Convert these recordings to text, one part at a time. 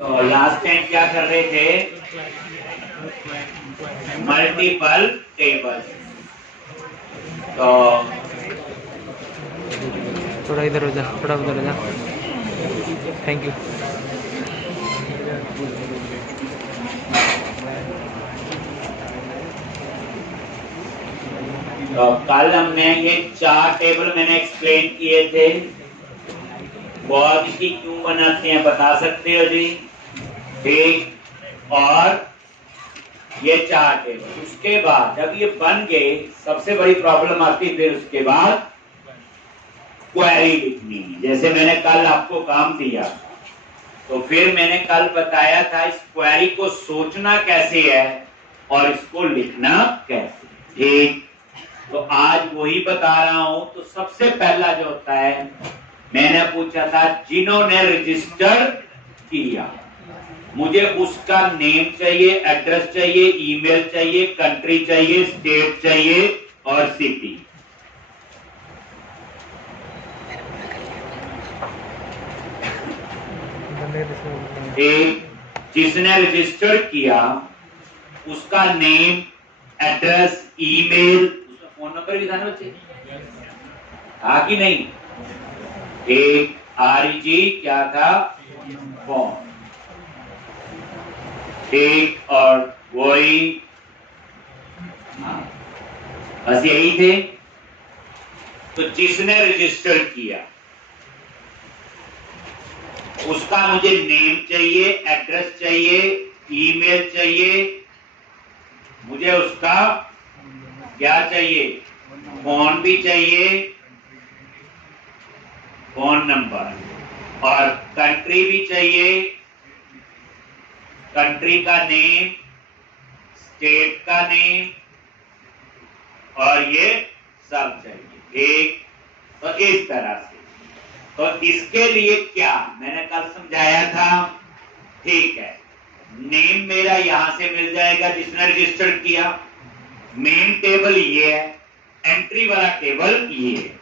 तो last time क्या कर रहे थे? Multiple table. तो थोड़ा इधर हो जा, थोड़ा उधर हो जा। Thank you. कल हमने ये 4 टेबल मैंने एक्सप्लेन किए थे। बहुत इसकी क्यों बनाते हैं बता सकते हो जी? ठीक। और ये 4 टेबल, उसके बाद जब ये बन गए सबसे बड़ी प्रॉब्लम आती फिर उसके बाद क्वेरी लिखनी। जैसे मैंने कल आपको काम दिया तो फिर मैंने कल बताया था इस क्वेरी को सोचना कैसे है और इसको लिखना कैसे। ठीक। तो आज वही बता रहा हूं। तो सबसे पहला जो होता है, मैंने पूछा था जिन्होंने रजिस्टर किया, मुझे उसका नेम चाहिए, एड्रेस चाहिए, ईमेल चाहिए, कंट्री चाहिए, स्टेट चाहिए और सिटी। एक, जिसने रजिस्टर किया उसका नेम, एड्रेस, ईमेल, उसका फोन नंबर भी था ना बच्चे? था कि नहीं? एक आरजी क्या था? फोन। ठीक। और वही, हाँ, बस यही थे। तो जिसने रजिस्टर किया उसका मुझे नेम चाहिए, एड्रेस चाहिए, ईमेल चाहिए, मुझे उसका क्या चाहिए? फोन भी चाहिए, फोन नंबर, और कंट्री भी चाहिए, कंट्री का नेम, स्टेट का नेम, और ये सब चाहिए। ठीक। तो इस तरह से, तो इसके लिए क्या मैंने कल समझाया था? ठीक है, नेम मेरा यहां से मिल जाएगा जिसने रजिस्टर किया, मेन टेबल ये है, एंट्री वाला टेबल ये है।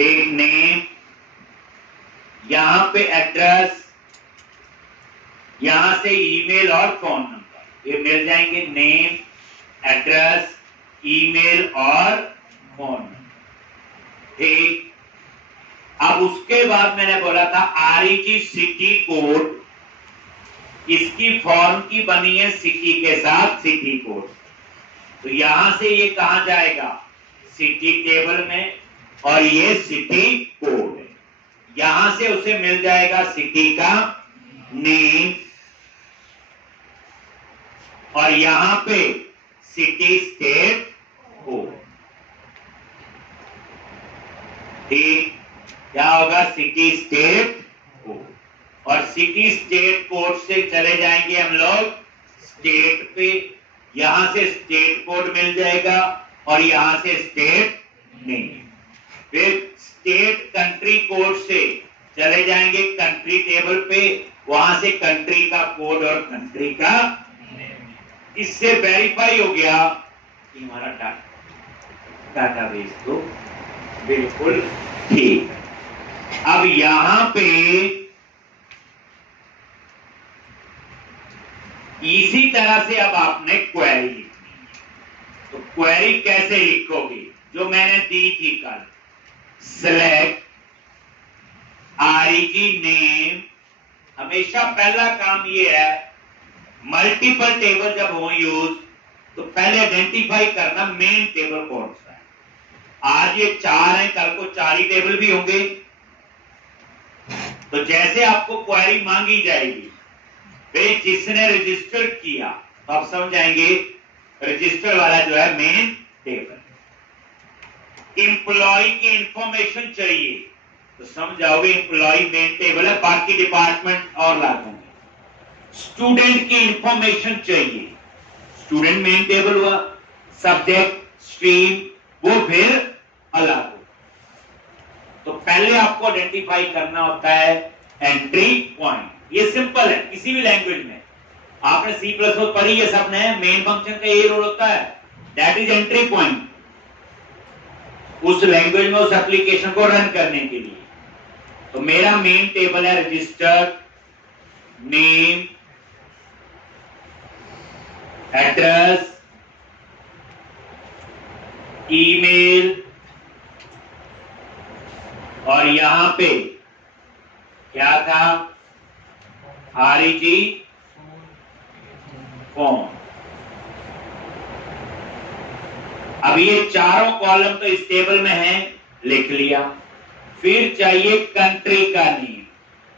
एक नेम, यहां पे एड्रेस, यहां से ईमेल और फोन नंबर, ये मिल जाएंगे। नेम, एड्रेस, ईमेल और फोन नंबर। ठीक। अब उसके बाद मैंने बोला था आरईजी सिटी कोड, इसकी फॉर्म की बनी है सिटी के साथ सिटी कोड। तो यहां से ये कहां जाएगा? सिटी टेबल में, और ये सिटी कोड है। यहां से उसे मिल जाएगा सिटी का नेम, और यहां पे सिटी स्टेट कोड। ठीक। क्या होगा? City state code. और सिटी स्टेट कोड से चले जाएंगे हम लोग स्टेट पे, यहां से स्टेट कोड मिल जाएगा और यहां से स्टेट नेम। फिर स्टेट कंट्री कोड से चले जाएंगे कंट्री टेबल पे, वहां से कंट्री का कोड और कंट्री का। इससे वेरीफाई हो गया कि हमारा डाटाबेस तो बिल्कुल ठीक है। अब यहां पे इसी तरह से अब आपने क्वेरी लिखनी है। तो क्वेरी कैसे लिखोगे? जो मैंने दी थी कल, सिलेक्ट आरईजी नेम। हमेशा पहला काम ये है, मल्टीपल टेबल जब हो यूज तो पहले आइडेंटिफाई करना मेन टेबल कौन सा है। आज ये 4 हैं, कल को 4 ही टेबल भी होंगे। तो जैसे आपको क्वेरी मांगी जाएगी, भाई जिसने रजिस्टर किया, तो आप समझ जाएंगे रजिस्टर वाला जो है मेन टेबल। इंप्लॉय की इंफॉर्मेशन चाहिए तो समझ जाओगे इंप्लॉय मेन टेबल है, बाकी डिपार्टमेंट और लागू होंगे। स्टूडेंट की इंफॉर्मेशन चाहिए, स्टूडेंट मेन टेबल हुआ, सब्जेक्ट, स्ट्रीम वो फिर अलग हो। तो पहले आपको आइडेंटिफाई करना होता है एंट्री पॉइंट। ये सिंपल है, किसी भी लैंग्वेज में आपने C++ पढ़ी है सबने, मेन फंक्शन का ये रोल होता है, दैट इज एंट्री पॉइंट। उस लैंग्वेज में उस एप्लीकेशन को रन करने के लिए। तो मेरा मेन टेबल है रजिस्टर नेम, एड्रेस, ईमेल, और यहां पे क्या था, REG फोन। अब ये चारों कॉलम तो इस टेबल में हैं, लिख लिया। फिर चाहिए कंट्री का नेम,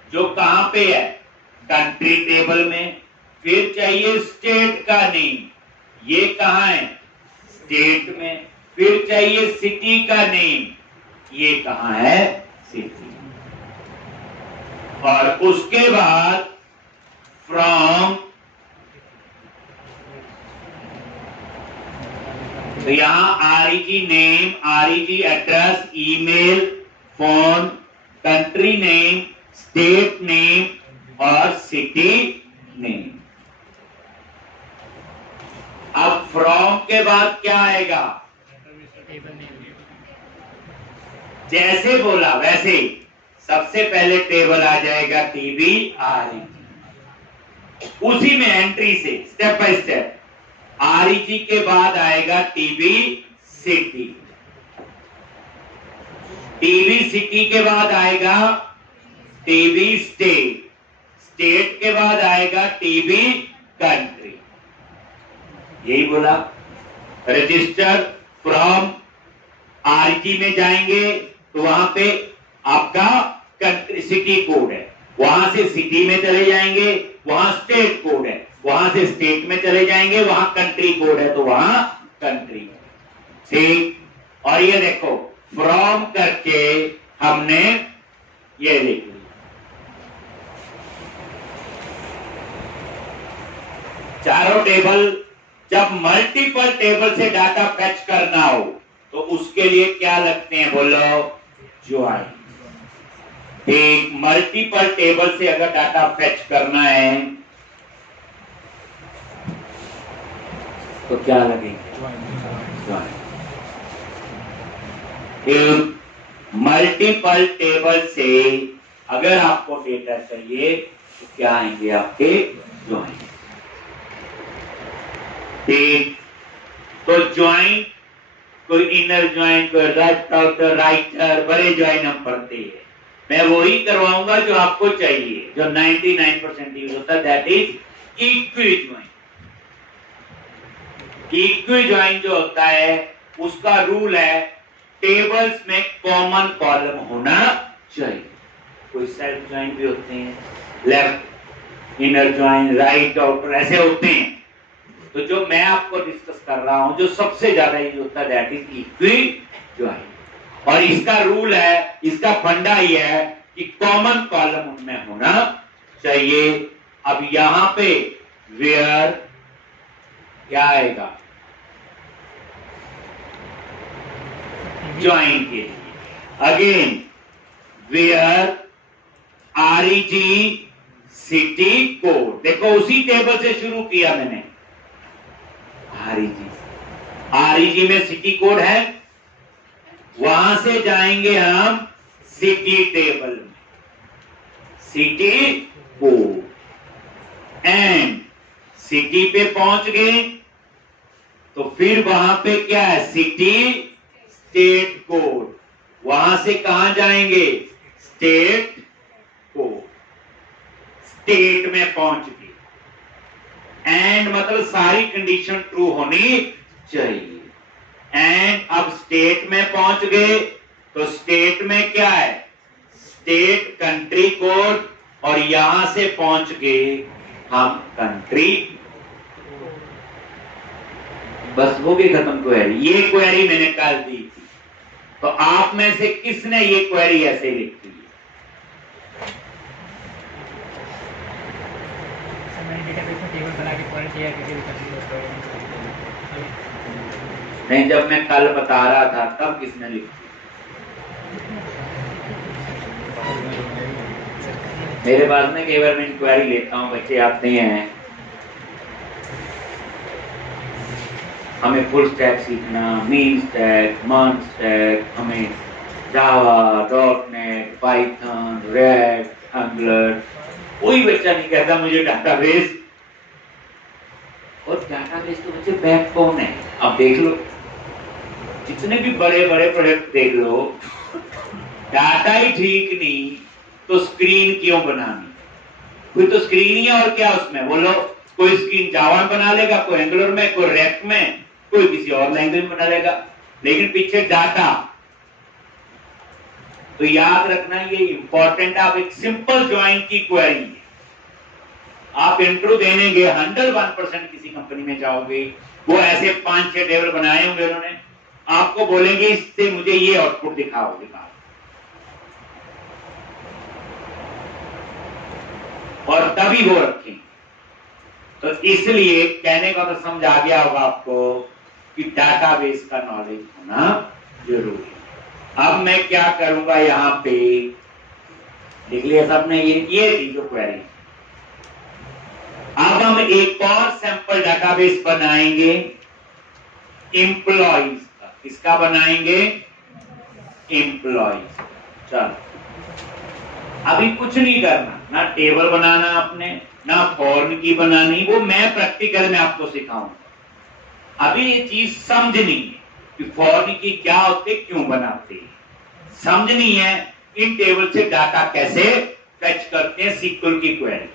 जो कहां पे है, कंट्री टेबल में। फिर चाहिए स्टेट का नेम, ये कहां है, स्टेट में। फिर चाहिए सिटी का नेम, ये कहां है, सिटी। और उसके बाद फ्रॉम, तो यहां REG name, REG address, email, phone, country name, state name और सिटी नेम। अब फ्रॉम के बाद क्या आएगा, जैसे बोला वैसे ही सबसे पहले टेबल आ जाएगा TB REG। उसी में एंट्री से स्टेप बाय स्टेप REG के बाद आएगा TB सिटी, TB सिटी के बाद आएगा TB स्टेट, स्टेट के बाद आएगा TB कंट्री। यही बोला, रजिस्टर फ्रॉम REG में जाएंगे तो वहां पे आपका कंट्री सिटी कोड है, वहां से सिटी में चले जाएंगे, वहां स्टेट कोड है, वहां से स्टेट में चले जाएंगे, वहां कंट्री कोड है तो वहां कंट्री। ठीक, और ये देखो फ्रॉम करके हमने ये लिख लिया। चारों टेबल, जब मल्टीपल टेबल से डाटा फेच करना हो तो उसके लिए क्या लगते हैं, बोलो, ज्वाइन। एक मल्टीपल टेबल से अगर डाटा फेच करना है तो क्या लगेगा, ज्वाइन। एक मल्टीपल टेबल से अगर आपको डेटा चाहिए तो क्या आएंगे आपके, ज्वाइन। ठीक, तो ज्वाइन, कोई इनर ज्वाइन, कोई राइटर, बड़े ज्वाइन हम पढ़ते हैं। मैं वही करवाऊंगा जो आपको चाहिए, जो 99% यूज होता है, that is equi join. Equi join जो होता है उसका रूल है टेबल्स में कॉमन कॉलम होना चाहिए। कोई सेल्फ ज्वाइन भी होते हैं, left inner join, right outer, ऐसे होते हैं। तो जो मैं आपको डिस्कस कर रहा हूं, जो सबसे ज्यादा यूज होता है, दैट इज इक्वी ज्वाइन। और इसका रूल है, इसका फंडा ये है कि कॉमन कॉलम उनमें होना चाहिए। अब यहां पे वेयर क्या आएगा, ज्वाइन के लिए। Again where REG city code, देखो उसी टेबल से शुरू किया मैंने। REG में सिटी कोड है, वहां से जाएंगे हम सिटी टेबल में, सिटी कोड, एंड सिटी पे पहुंच गए तो फिर वहां पे क्या है, सिटी स्टेट कोड। वहां से कहां जाएंगे, स्टेट कोड, स्टेट में पहुंच गए। एंड मतलब सारी कंडीशन ट्रू होनी चाहिए। एंड अब स्टेट में पहुंच गए तो स्टेट में क्या है, स्टेट कंट्री कोड, और यहां से पहुंच गए हम कंट्री। बस हो गई खत्म क्वेरी। ये क्वेरी मैंने कल दी थी, तो आप में से किसने ये क्वेरी ऐसे लिखी है? नहीं, जब मैं कल बता रहा था तब किसने लिखी? मेरे पास में कई बार मैं इंक्वायरी लेता हूँ, बच्चे आते हैं हमें फुल स्टैक सीखना, मीन स्टैक, मर्ज स्टैक, हमें जावा, .NET, पाइथन, रेक्ट, एंगुलर। कोई बच्चा नहीं कहता मुझे डाटाबेस, और डाटाबेस तो बच्चे बैकबोन है। अब देख लो जितने भी बड़े बड़े प्रोडक्ट देख लो, डाटा ही ठीक नहीं तो स्क्रीन क्यों बनानी? कोई तो स्क्रीन ही है, और क्या उसमें बोलो। कोई स्क्रीन जावा में बना लेगा, कोई एंगुलर में, कोई रेक्ट में, कोई किसी और लैंग्वेज में बना लेगा, लेकिन पीछे डाटा। तो याद रखना ये इंपॉर्टेंट। आप एक सिंपल ज्वाइन की क्वेरी आप इंट्रो देने गए 101% किसी कंपनी में जाओगे, वो ऐसे 5-6 टेबल बनाए होंगे उन्होंने, आपको बोलेंगे इससे मुझे ये आउटपुट दिखाओ। और तभी वो रखेंगे। तो इसलिए कहने का तो समझ आ गया होगा आपको कि डाटाबेस का नॉलेज होना जरूरी है। अब मैं क्या करूंगा, यहां पे लिख लिया सबने, ये थी जो क्वेरी। अब हम एक और सैंपल डाटाबेस बनाएंगे एम्प्लॉइज का। किसका बनाएंगे? एम्प्लॉइज। चलो अभी कुछ नहीं करना, ना टेबल बनाना आपने, ना फॉर्म की बनानी, वो मैं प्रैक्टिकल में आपको सिखाऊंगा। अभी ये चीज समझनी है कि फॉर्म की क्या होते, क्यों बनाते हैं, समझनी है। इन टेबल से डाटा कैसे फेच करते हैं, सीक्वल की क्वेरी।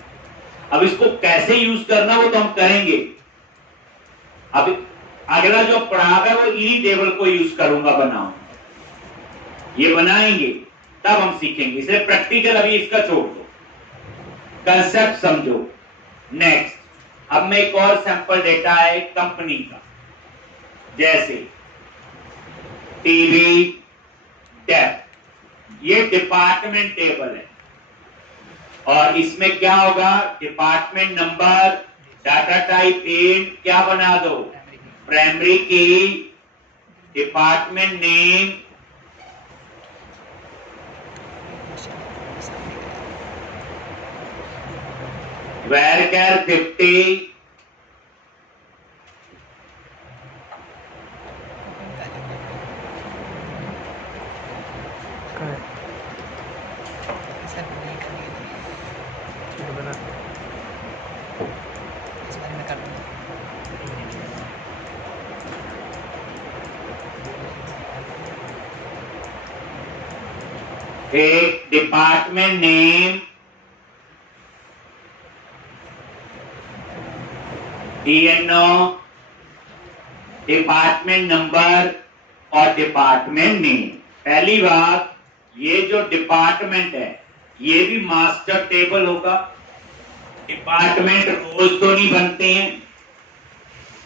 अब इसको कैसे यूज करना वो तो हम करेंगे। अब अगला जो पढ़ागा है वो इन्हीं टेबल को यूज करूंगा, बनाऊंगा, ये बनाएंगे तब हम सीखेंगे। इसलिए प्रैक्टिकल अभी इसका छोड़ दो, कंसेप्ट समझो। नेक्स्ट, अब मैं एक और सैंपल डेटा है कंपनी का, जैसे टीवी टैप, ये डिपार्टमेंट टेबल है, और इसमें क्या होगा, department number, data type int, क्या बना दो, प्राइमरी की, डिपार्टमेंट नेम, varchar 50, एक department name, DNO, department number और डिपार्टमेंट नेम। पहली बात, ये जो डिपार्टमेंट है ये भी मास्टर टेबल होगा। डिपार्टमेंट रोज तो नहीं बनते हैं।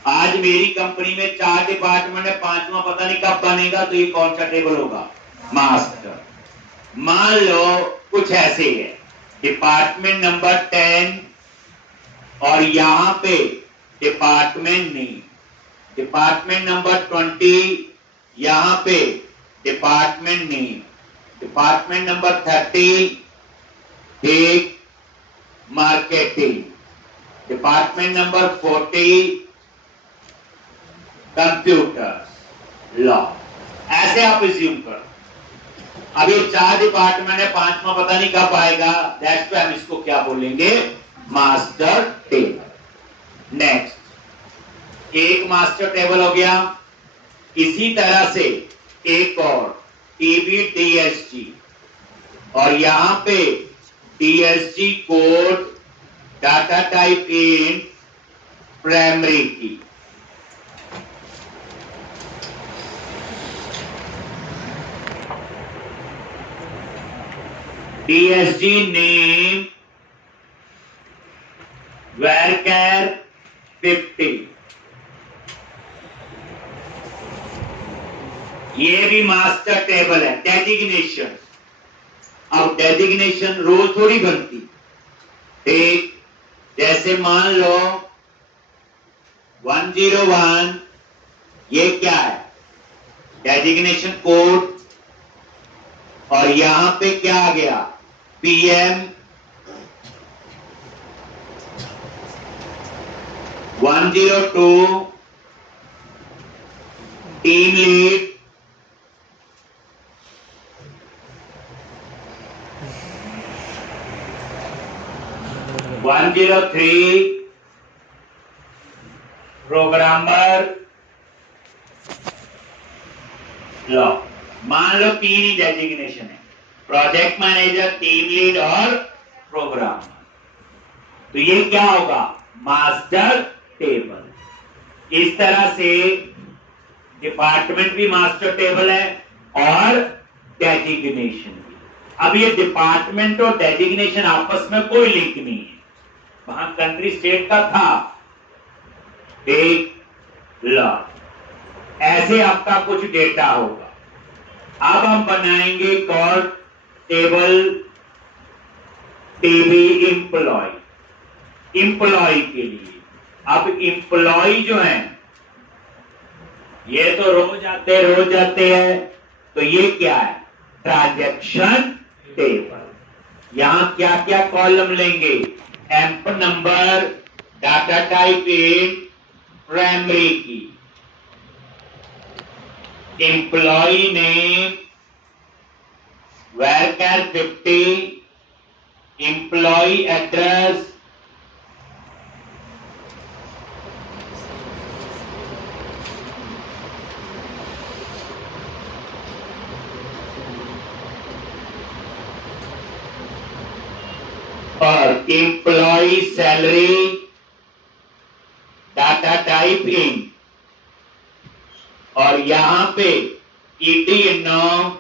आज मेरी कंपनी में 4 डिपार्टमेंट है, 5वां पता नहीं कब बनेगा, तो ये कौन सा टेबल होगा, मास्टर। मान लो कुछ ऐसे है, डिपार्टमेंट नंबर 10 और यहां पे डिपार्टमेंट नेम, डिपार्टमेंट नंबर 20, यहां पे डिपार्टमेंट नेम, डिपार्टमेंट नंबर 30 एक marketing, department number 40 computer law. ऐसे आप रिज्यूम करो। अब ये 4 डिपार्टमेंट है, 5वां पता नहीं कब आएगा, दैट्स व्हाई हम इसको क्या बोलेंगे, मास्टर टेबल। नेक्स्ट, एक मास्टर टेबल हो गया। इसी तरह से एक और TBDSG, और यहां पे DSG code, data type int, primary की, DSG नेम, varchar 50। ये भी मास्टर टेबल है। डेजिग्नेशन, अब डेजिग्नेशन रोज थोड़ी बनती, ठीक, जैसे मान लो 101, ये क्या है, डेजिग्नेशन कोड, और यहां पे क्या आ गया, PM 102 team lead, one 103 programmer. लो मान लो तीन ही डेजिग्नेशन है, प्रोजेक्ट मैनेजर, टीम लीड और प्रोग्रामर। तो ये क्या होगा, मास्टर टेबल। इस तरह से डिपार्टमेंट भी मास्टर टेबल है और डेजिग्नेशन भी। अब ये डिपार्टमेंट और डेजिग्नेशन आपस में कोई लिंक नहीं है, वहां कंट्री स्टेट का था एक लॉ। ऐसे आपका कुछ डेटा होगा। अब हम बनाएंगे कॉर्ड टेबल टीबी इंप्लॉय के लिए। अब इंप्लॉय जो है ये तो रोज आते हैं, तो ये क्या है, ट्रांजैक्शन टेबल। यहां क्या क्या कॉलम लेंगे, emp number, data type int primary key, employ name, varchar 50, employ address, और employ salary, data type int, और यहां पे ED9,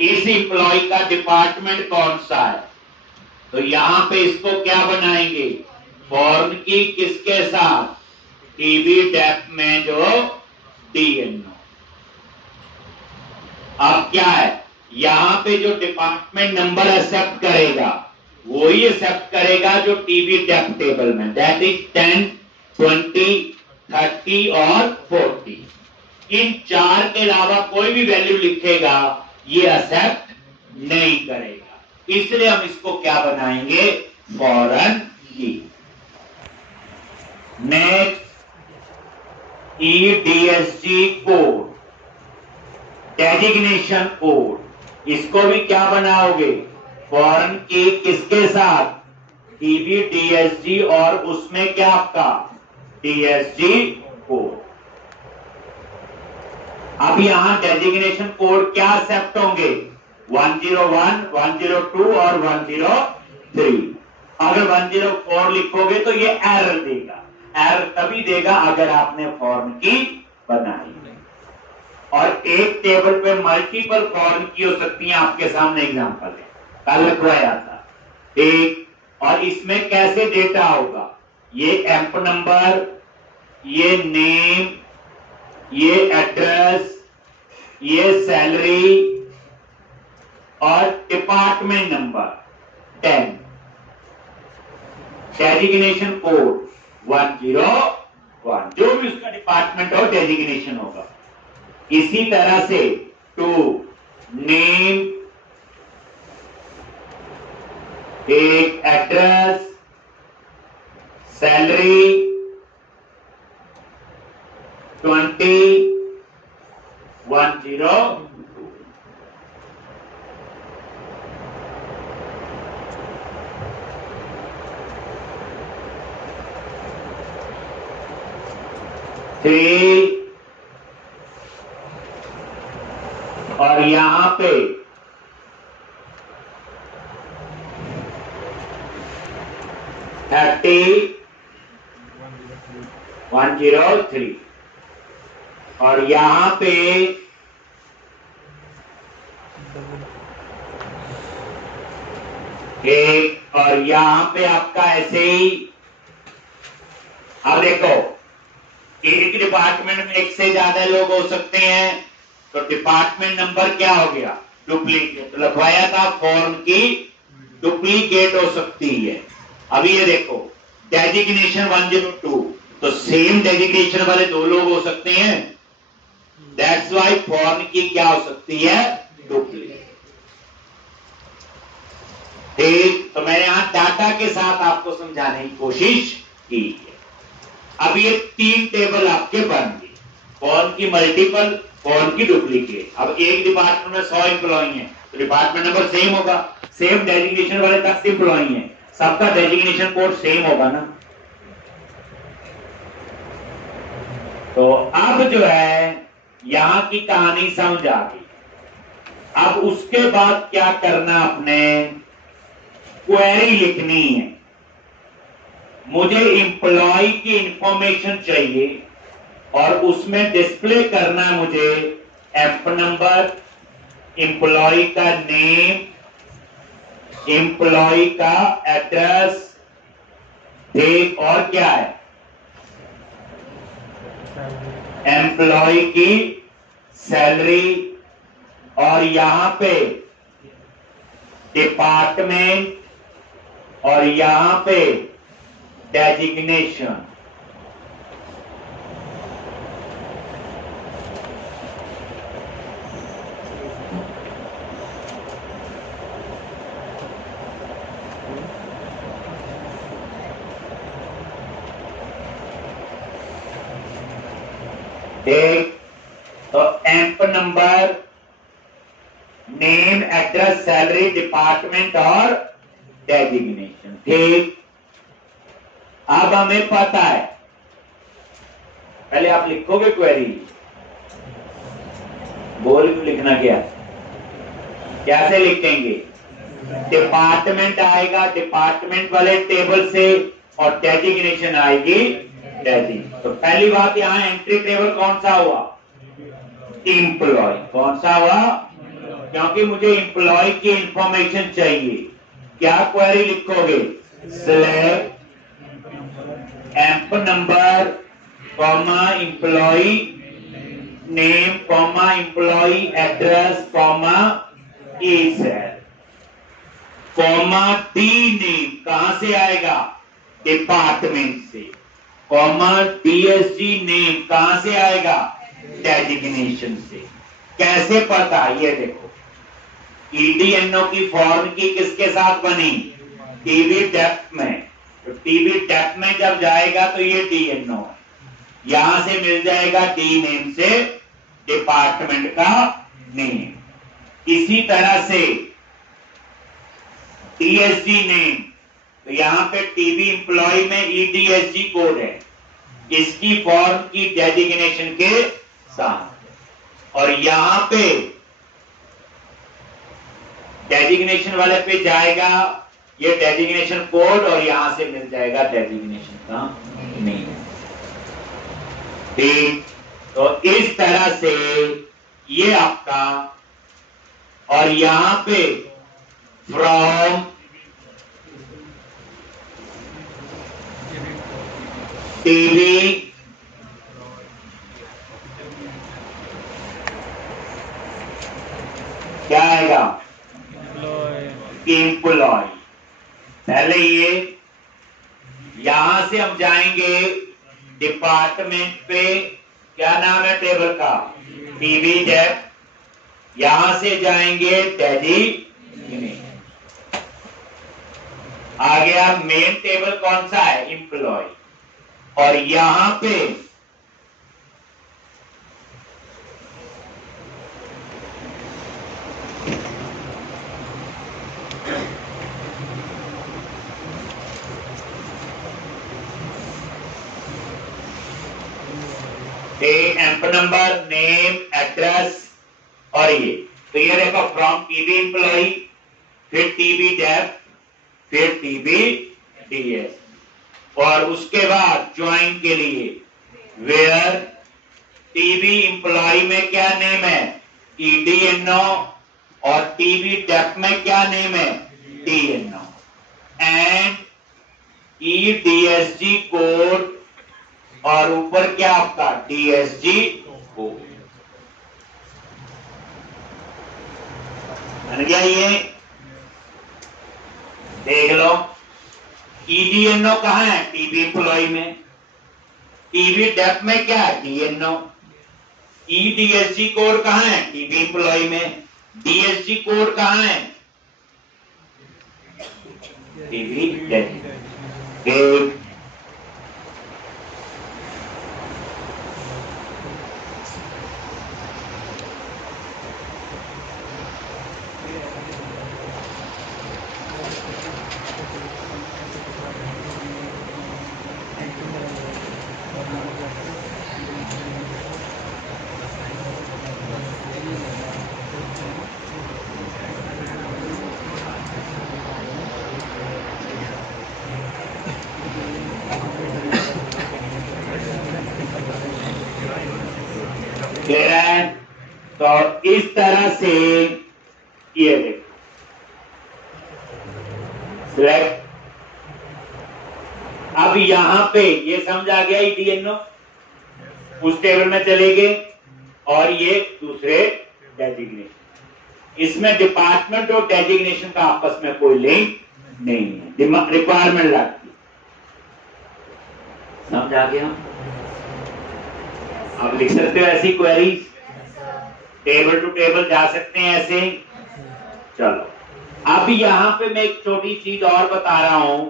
इस एम्प्लॉय का डिपार्टमेंट कौन सा है, तो यहां पे इसको क्या बनाएंगे, फॉर्म की किसके साथ, टीबी डेप में जो DNO। अब क्या है, यहां पे जो डिपार्टमेंट नंबर एक्सेप्ट करेगा वही एक्सेप्ट करेगा जो टीबी डेप टेबल में, दैट इज 10, 20, 30 और 40। इन चार के अलावा कोई भी वैल्यू लिखेगा ये एक्सेप्ट नहीं करेगा, इसलिए हम इसको क्या बनाएंगे, फॉरेन की। Next EDSG code, designation code, इसको भी क्या बनाओगे, फॉरेन की किसके साथ, टीबी DSG, और उसमें क्या आपका DSG कोड। अब यहां डेजिग्नेशन कोड क्या एक्सेप्ट होंगे, 101, 102 और 103। अगर 104 लिखोगे तो ये एरर देगा। एरर तभी देगा अगर आपने फॉर्म की बनाई, और एक टेबल पे मल्टीपल फॉर्म की हो सकती है। आपके सामने एग्जांपल है, कल लिखवाया था एक, और इसमें कैसे डेटा होगा, ये एम्प नंबर, ये नेम, ये एड्रेस, ये सैलरी और डिपार्टमेंट नंबर 10, डेजिग्नेशन कोड 101, जो भी उसका डिपार्टमेंट और डेजिग्नेशन होगा। इसी तरह से टू नेम, एक एड्रेस, सैलरी 20, 10, थ्री, और यहां पे 30, 103, और यहां पे एक, और यहां पे आपका ऐसे ही। अब देखो, एक डिपार्टमेंट में एक से ज्यादा लोग हो सकते हैं, तो डिपार्टमेंट नंबर क्या हो गया, डुप्लीकेट। लिखवाया था फॉर्म की डुप्लीकेट हो सकती है। अभी ये देखो, डेजिग्नेशन 102, तो सेम डेजिग्नेशन वाले दो लोग हो सकते हैं, दैट्स वाई फॉर्म की क्या हो सकती है, डुप्लीकेट। ठीक, तो मैंने यहां डाटा के साथ आपको समझाने की कोशिश की है। अब ये 3 टेबल आपके बन गए, कौन की मल्टीपल, कौन की डुप्लीकेट। अब एक डिपार्टमेंट में 100 एम्प्लॉय हैं तो डिपार्टमेंट नंबर सेम होगा, सेम डेजिग्नेशन वाले 10 एम्प्लॉय हैं, सबका डेजिग्नेशन कोड सेम होगा ना। तो अब जो है यहां की कहानी समझ आ गई। अब उसके बाद क्या करना, अपने क्वेरी लिखनी है। मुझे एम्प्लॉय की इंफॉर्मेशन चाहिए और उसमें डिस्प्ले करना है मुझे एफ नंबर, एम्प्लॉय का नेम, एम्प्लॉय का एड्रेस, डेट और क्या है, एम्प्लॉय की सैलरी, और यहां पे डिपार्टमेंट, और यहां पे डेजिग्नेशन। ठीक, तो amp number, name, address, salary, department और डेजिग्नेशन। ठीक, अब हमें पता है, पहले आप लिखोगे क्वेरी, बोल क्यों लिखना, क्या कैसे लिखेंगे, डिपार्टमेंट आएगा डिपार्टमेंट वाले टेबल से और डेजिग्नेशन आएगी डेजिग्नेशन। तो पहली बात यहां एंट्री टेबल कौन सा हुआ, एम्प्लॉय। कौन सा हुआ, क्योंकि मुझे एम्प्लॉय की इंफॉर्मेशन चाहिए। क्या क्वेरी लिखोगे, select emp number comma employee name comma employee address comma age comma D name, कहां से आएगा, डिपार्टमेंट से, कॉमा डीएसजी नेम कहां से आएगा, डेजिग्नेशन से। कैसे पता, ये देखो ईडीएनओ की फॉर्म की किसके साथ बनी, टीबी डेप्थ में। तो टीबी डेप्थ में जब जाएगा तो ये डीएनओ है, यहां से मिल जाएगा डी नेम से डिपार्टमेंट का नेम। इसी तरह से टीएसजी नेम, तो यहां पे टीबी एम्प्लॉय में ईडीएसजी कोड है, इसकी फॉर्म की डेजिग्नेशन के साथ, और यहां पे डेजिग्नेशन वाले पे जाएगा ये डेजिग्नेशन कोड और यहां से मिल जाएगा डेजिग्नेशन का नेम। ठीक, तो इस तरह से ये आपका, और यहां पे फ्रॉम टीवी क्या आएगा, एम्प्लॉय। पहले ये यहां से हम जाएंगे डिपार्टमेंट पे, क्या नाम है टेबल का, टीबी डेप, यहां से जाएंगे डेजिग्नेशन। आ गया मेन टेबल कौन सा है, एम्प्लॉय, और यहां पे एम्प नंबर, नेम, एड्रेस, और ये, तो ये देखो फ्रॉम टीबी एम्प्लॉय, फिर टीबी डेप, फिर टीबी डीएस, और उसके बाद ज्वाइन के लिए वेयर टीबी एम्प्लॉय में क्या नेम है, ईडीएनओ, और टीबी डेप में क्या नेम है, डीएनओ, एंड ईडीएसजी कोड, और ऊपर क्या आपका डीएसजी कोड। बन गया ये, देख लो। ईडीएनओ कहां है, टीबी एम्प्लॉय में, टीबी डेप में क्या है, डीएनओ, ईडीएसजी कोड कहां है, टीबी एम्प्लॉय में, डीएसजी कोड कहां है, टीबी डेप। तो इस तरह से ये देखो सिलेक्ट। अब यहां पे ये समझ आ गया DNO उस टेबल में चले गए और ये दूसरे डेजिग्नेशन। इसमें डिपार्टमेंट और डेजिग्नेशन का आपस में कोई लिंक नहीं है, रिक्वायरमेंट लगती। समझ आ गया? आप लिख सकते हो ऐसी क्वेरी, टेबल टू टेबल जा सकते हैं ऐसे। चलो अब यहां पे मैं एक छोटी चीज और बता रहा हूं।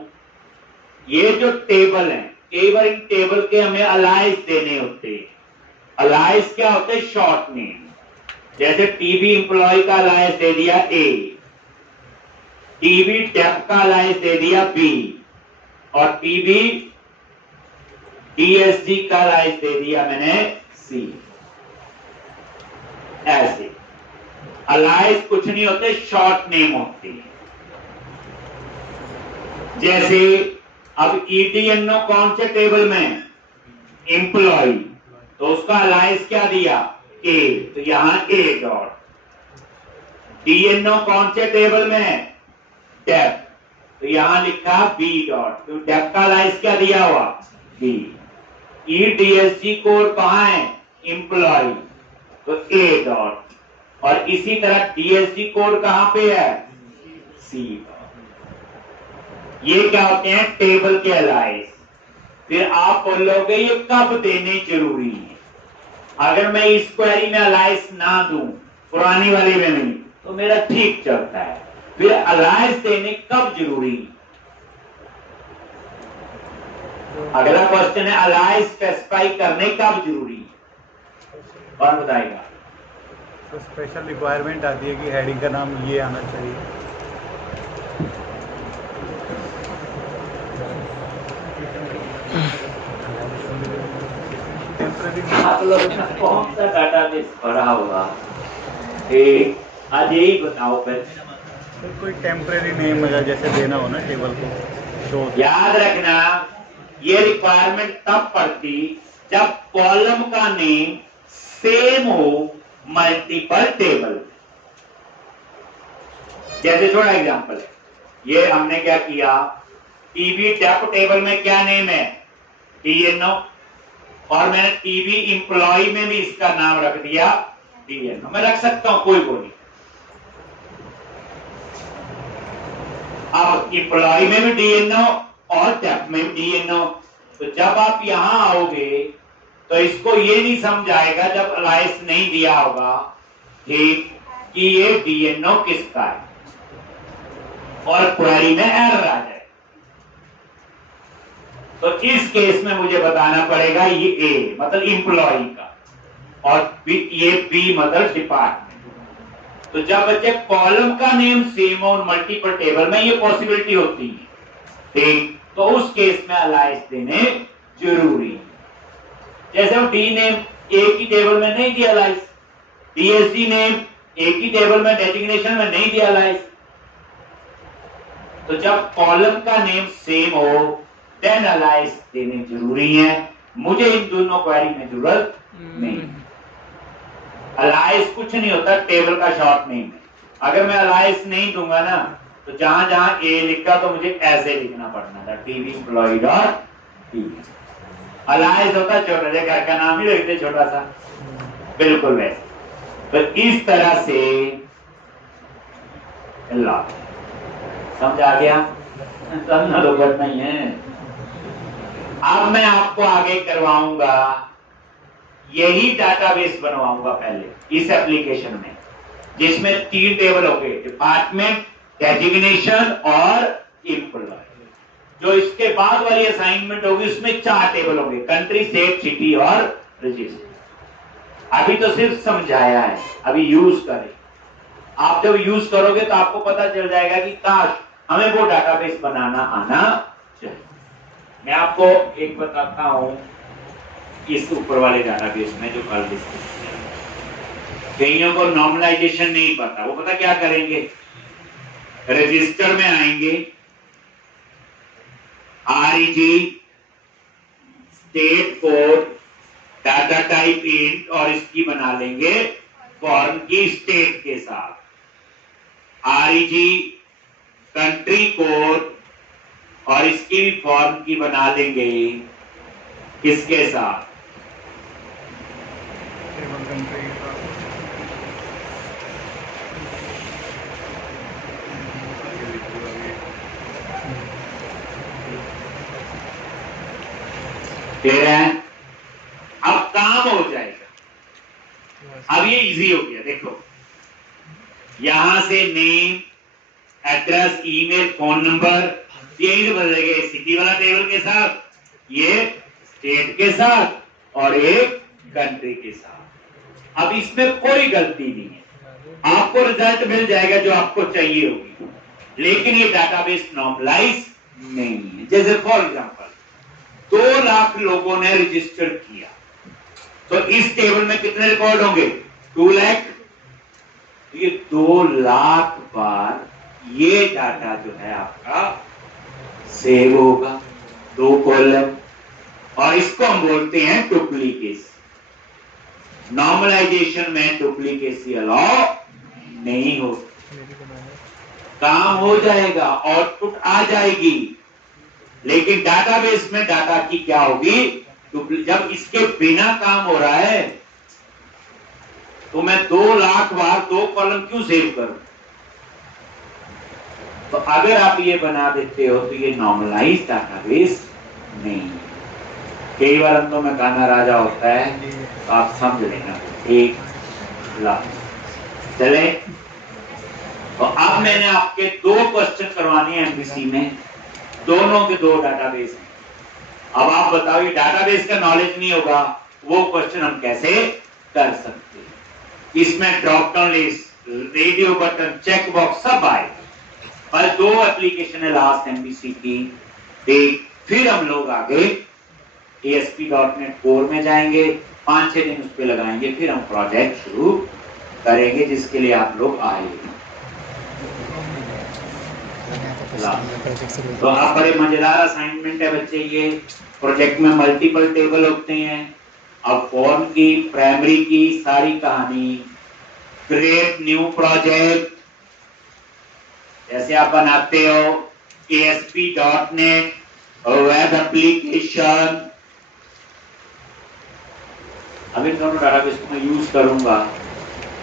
ये जो टेबल है, केवल इन टेबल के हमें अलाइस देने होते हैं। अलाइस क्या होते हैं? Short name. जैसे टीबी एम्प्लॉय का अलाइस दे दिया A, टीबी डेप का अलाइस दे दिया B, और टीबी DSG का अलाइस दे दिया मैंने C। ऐसे अलाइस कुछ नहीं होते, शॉर्ट नेम होते हैं। जैसे अब EDNO कौन से टेबल में? एम्प्लॉय, तो उसका अलाइस क्या दिया? A, तो यहां A डॉट। DNO कौन से टेबल में है? डेप, तो यहां लिखा B डॉट। तो डेप का अलाइस क्या दिया हुआ? B। EDSG कोड कहां है? एम्प्लॉय, तो A डॉट। और इसी तरह DSG कोड कहां पे है? C dot. ये क्या होते हैं? टेबल के अलाइस। फिर आप बोलोगे ये कब देने जरूरी है? अगर मैं इस क्वेरी में अलाइस ना दूं, पुरानी वाली में नहीं, तो मेरा ठीक चलता है। फिर अलाइस देने कब जरूरी? अगला क्वेश्चन है अलाइस स्पेसिफाई करने कब जरूरी? कौन बताएगा? तो स्पेशल रिक्वायरमेंट आती है कि हेडिंग का नाम ये आना चाहिए। आप लोग ने कौन सा डाटाबेस पढ़ा होगा? आज यही बताओ फिर। तो कोई टेम्परेरी नेम है जैसे देना हो ना टेबल को, तो याद रखना ये रिक्वायरमेंट तब पड़ती जब कॉलम का नेम सेम हो मल्टीपल टेबल। जैसे थोड़ा एग्जांपल, ये हमने क्या किया, टीबी डेप टेबल में क्या नेम है? DNO, और मैंने टीबी एम्प्लॉय में भी इसका नाम रख दिया DNO। मैं रख सकता हूं, कोई बोली। अब एम्प्लॉय में भी DNO और डेप में भी DNO। तो जब आप यहां आओगे तो इसको ये नहीं समझ आएगा जब अलाइस नहीं दिया होगा ठीक कि ये DNO किसका है, और क्वेरी में एरर आ जाए। तो इस केस में मुझे बताना पड़ेगा ये A मतलब एम्प्लॉय का, और ये B मतलब डिपार्टमेंट। तो जब बच्चे कॉलम का नेम सेम और मल्टीपल टेबल में ये पॉसिबिलिटी होती है ठीक, तो उस केस में अलाइस देने जरूरी है। जैसे डी नेम एक ही टेबल में नहीं दिया अलाइस, DSG नेम एक ही टेबल में डेजिग्नेशन में नहीं दिया अलाइस। तो जब कॉलम का नेम सेम हो देन अलाइस देने जरूरी है। मुझे इन दोनों क्वेरी में जरूरत नहीं। अलाइस कुछ नहीं होता, टेबल का शॉर्ट नेम है। अगर मैं अलाइस नहीं दूंगा ना, तो जहां जहां A लिखा तो मुझे ऐसे लिखना पड़ना था, TB employ dot T. Alice होता छोटा, जैसे घर का नाम ही लिखते छोटा सा, बिल्कुल वैसे। तो इस तरह से समझ आ गया? समझना तो करना ही है। अब मैं आपको आगे करवाऊंगा, यही डाटाबेस बनवाऊंगा पहले इस एप्लीकेशन में, जिसमें 3 टेबल हो गए, डिपार्टमेंट, डेजिग्नेशन और एम्प्लॉय। जो इसके बाद वाली असाइनमेंट होगी उसमें 4 टेबल होंगे, कंट्री, स्टेट, सिटी और रजिस्टर। अभी तो सिर्फ समझाया है, अभी यूज करें। आप जब यूज करोगे तो आपको पता चल जाएगा कि काश हमें वो डाटाबेस बनाना आना चाहिए। मैं आपको एक बताता हूं, इस ऊपर वाले डाटाबेस में जो कल डिस्कस किया, कईयों को नॉर्मलाइजेशन नहीं पता, वो पता क्या करेंगे, रजिस्टर में आएंगे, REG, state code, data type int, और इसकी बना लेंगे फॉर्म की स्टेट के साथ, आरईजी कंट्री कोड, और इसकी भी फॉर्म की बना लेंगे किसके साथ, टेबल कंट्री का तेरा है। अब काम हो जाएगा। अब ये इजी हो गया। देखो यहां से name, address, email, phone number, यही से बदलेंगे सिटी वाला टेबल के साथ, ये स्टेट के साथ और एक कंट्री के साथ। अब इसमें कोई गलती नहीं है, आपको रिजल्ट मिल जाएगा जो आपको चाहिए होगी, लेकिन ये डाटाबेस नॉर्मलाइज नहीं है। जैसे फॉर एग्जांपल 2 लाख लोगों ने रजिस्टर किया, तो इस टेबल में कितने रिकॉर्ड होंगे? 2 लाख। ये 2 लाख बार ये डाटा जो है आपका सेव होगा, 2 कॉलम, और इसको हम बोलते हैं डुप्लीकेसी। नॉर्मलाइजेशन में डुप्लीकेसी अलाउ नहीं हो, काम हो जाएगा, आउटपुट आ जाएगी, लेकिन डाटाबेस में डाटा की क्या होगी? जब इसके बिना काम हो रहा है तो मैं 2 लाख बार 2 कॉलम क्यों सेव करूं? तो अगर आप ये बना देते हो तो ये नॉर्मलाइज डाटाबेस नहीं है। कई बार अंतों में गाना राजा होता है, तो आप समझ लेना। एक लाख चले। तो अब मैंने आपके 2 क्वेश्चन करवाने हैं एमपीसी में, दोनों के 2 डाटाबेस हैं। अब आप बताओ, ये डाटाबेस का नॉलेज नहीं होगा, वो क्वेश्चन हम कैसे कर सकते हैं? इसमें drop down list, radio button, check box सब आए, और 2 एप्लीकेशन है लास्ट एमपीसी की। फिर हम लोग आगे ASP.NET कोर में जाएंगे, 5-6 दिन उस पर लगाएंगे, फिर हम प्रोजेक्ट शुरू करेंगे जिसके लिए आप लोग आए। तो आप बड़े मजेदार असाइनमेंट है बच्चे। ये प्रोजेक्ट में मल्टीपल टेबल होते हैं। अब फॉर्म की, प्राइमरी की सारी कहानी, क्रिएट न्यू प्रोजेक्ट जैसे आप बनाते हो, ASP.NET वेब एप्लीकेशन। अब इन दोनों डाटाबेस को मैं यूज करूंगा।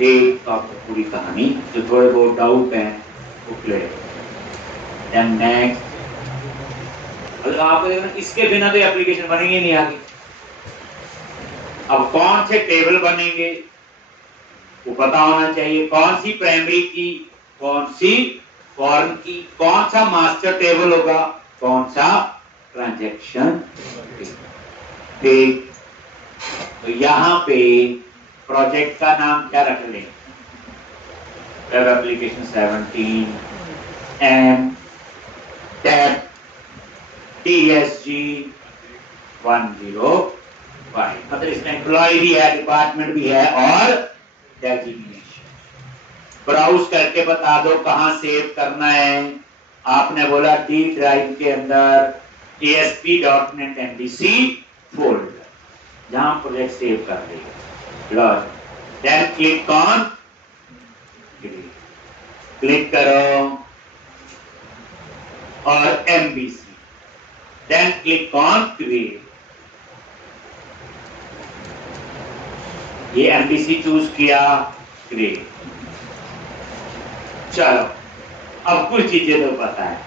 एक आपको पूरी कहानी, जो थोड़े बहुत डाउट है वो क्लियर। नेक्स्ट, अगर आप इसके बिना तो एप्लीकेशन बनेंगे नहीं आगे। अब कौन से टेबल बनेंगे वो पता होना चाहिए, कौन सी प्राइमरी की, कौन सी फॉर्म की, कौन सा मास्टर टेबल होगा, कौन सा ट्रांजैक्शन। ठीक, तो यहां पे प्रोजेक्ट का नाम क्या रख लें? Web application 17 M tab TSG 105। मतलब इसमें एम्प्लॉय भी है, डिपार्टमेंट भी है और डेजिग्नेशन। ब्राउज करके बता दो कहां सेव करना है। आपने बोला D ड्राइव के अंदर ASP.NET MVC फोल्डर, जहां प्रोजेक्ट सेव कर देगा। देन क्लिक ऑन, क्लिक करो और MVC, then click on create. ये MVC चूज किया, क्रिएट। चलो अब कुछ चीजें तो पता है,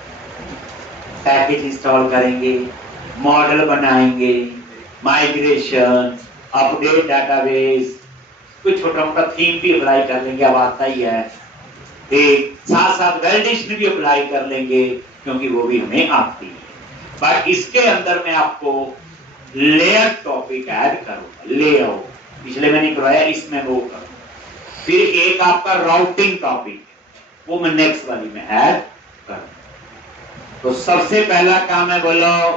पैकेज इंस्टॉल करेंगे, मॉडल बनाएंगे, माइग्रेशन, अपडेट डाटाबेस, कुछ छोटा मोटा थीम भी अप्लाई कर लेंगे, अब आता ही है। एक साथ साथ वैलिडेशन भी अप्लाई कर लेंगे क्योंकि वो भी हमें आती है। बट इसके अंदर मैं आपको लेयर टॉपिक ऐड करूंगा, लेआउट पिछले मैंने करवाया, इसमें वो करूंगा। फिर एक आपका राउटिंग टॉपिक, वो मैं नेक्स्ट वाली में ऐड करूंगा। तो सबसे पहला काम है, बोलो